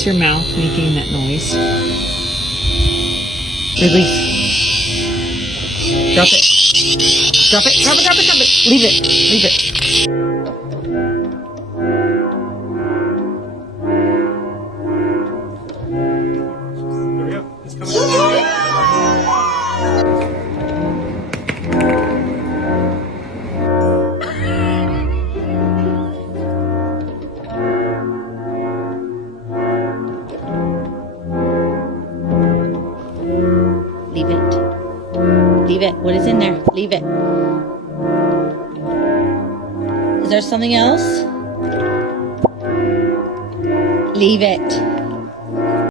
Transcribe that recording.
this your mouth making that noise? Release. Drop it. Drop it, drop it, drop it, drop it. Leave it, leave it. There we go. It's coming. Leave it. Leave it. What is in there? Leave it. Is there something else? Leave it.